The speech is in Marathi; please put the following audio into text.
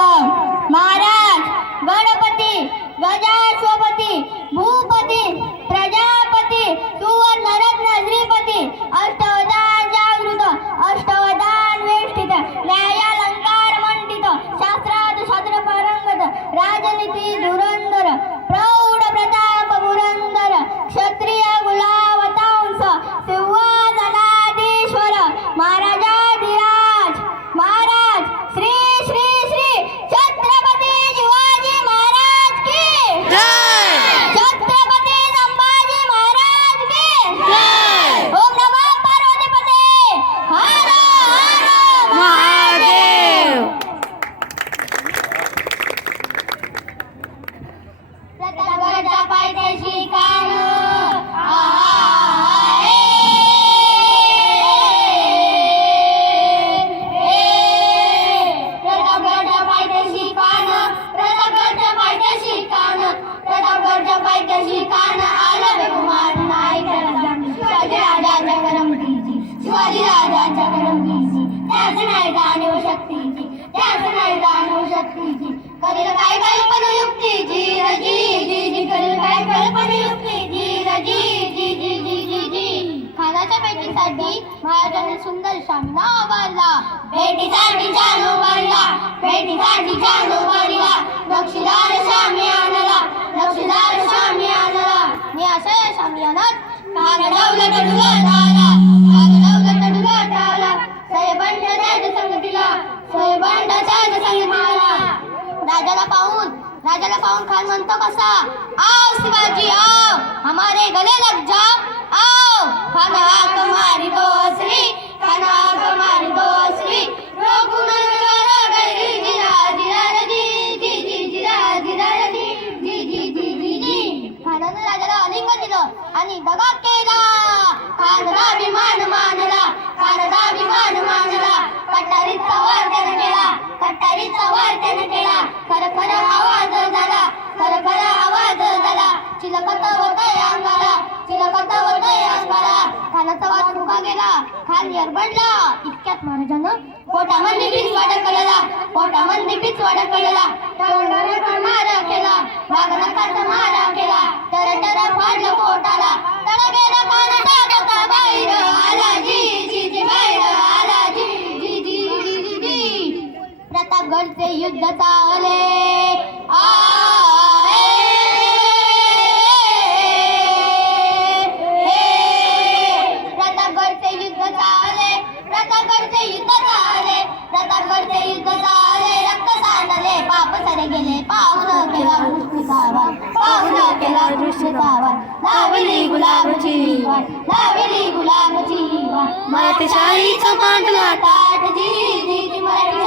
महाराज गणपती गजासोपती भूपती प्रजापती सुवर्णरत्न श्रीपती अष्टवधान जागृत अष्टवधान वेष्टित न्यायालंकार मंडित शास्त्रात शास्त्र पारंगत राजनीती धुरंधर प्रौढ प्रताप पुरंदर क्षत्रिय गुलावतांस सिंहासनाधीश्वर महाराजाधिराज महाराज श्री श्री श्री छत्रपती शिवाजी महाराज की जय, छत्रपती संभाजी महाराज की जय। ओम नमः पार्वतीपते हर हर महादेव। प्रतापगडच्या पायथ्याशी कान शिवाजी राजांच्या करमणुकीची त्याच नाही जाणीव शक्तीची त्याच नाही जाणीव शक्तीची करेल काय कल्पना युक्तीची रजी जी जी करेल काय कल्पना युक्तीची रजी जी जी जी जी जी खानाच्या भेटीसाठी महाराजांनी सुंदर शामिना उभारला भेटीसाठी छान उभारला भेटीसाठी छान उभारला नक्षीदार शामी आणला नक्षीदार शामी आणला मी अशा या शामियानात कागडावला टडुला झाला कागडावला टडुला झाला सैबंडाच्या संगतीला सैबंडाच्या संगतीला राजाला पाहून खान म्हणतो कसा आओ शिवाजी आओ हमारे गले लग जाओ आओ खाना तुम्हारी दोसरी खाना तुम्हारी दोसरी रघुनंदन गरी जिरा जिरा जी जी जी जिरा जिरा जी जी जी जी जी जी खानाने राजाला आलिंगन दिलं आणि दगा केला खानचा अभिमान मानला खानचा अभिमान मानला कटारीचा वार त्याने केला कटारीचा वार त्याने केला खरखर आवाज झाला खरखर आवाज झाला चिलकत होतय अंगाला चिलकत होतय अंगाला खानाचा वाद फुका गेला खान यरबडला इतक्यात महाराजानं पोटामध्ये पीच वाडकलेला पोटामध्ये पीच वाडकलेला तोंडाने मारा केला वाघनकाचा मारा केला तर फाडलं पोटाला तळ गेला खानाचा कथा बाहेर आला जी जी जी बाहेर आला जी जी जी जी जी जी प्रतापगडचे युद्ध चालले प्रतापगडचे युद्ध चालले प्रतापगडचे युद्ध चालले प्रतापगडचे युद्ध चालले रक्त सांडले पाप सरे गेले पाहुन केला दृष्टीचा वाण पाहुन केला दृष्टीचा वाण लावली गुलाबची वाण लावली गुलाबची वाण मराठी शाहीचा मांडला ताट जी जी जी मराठी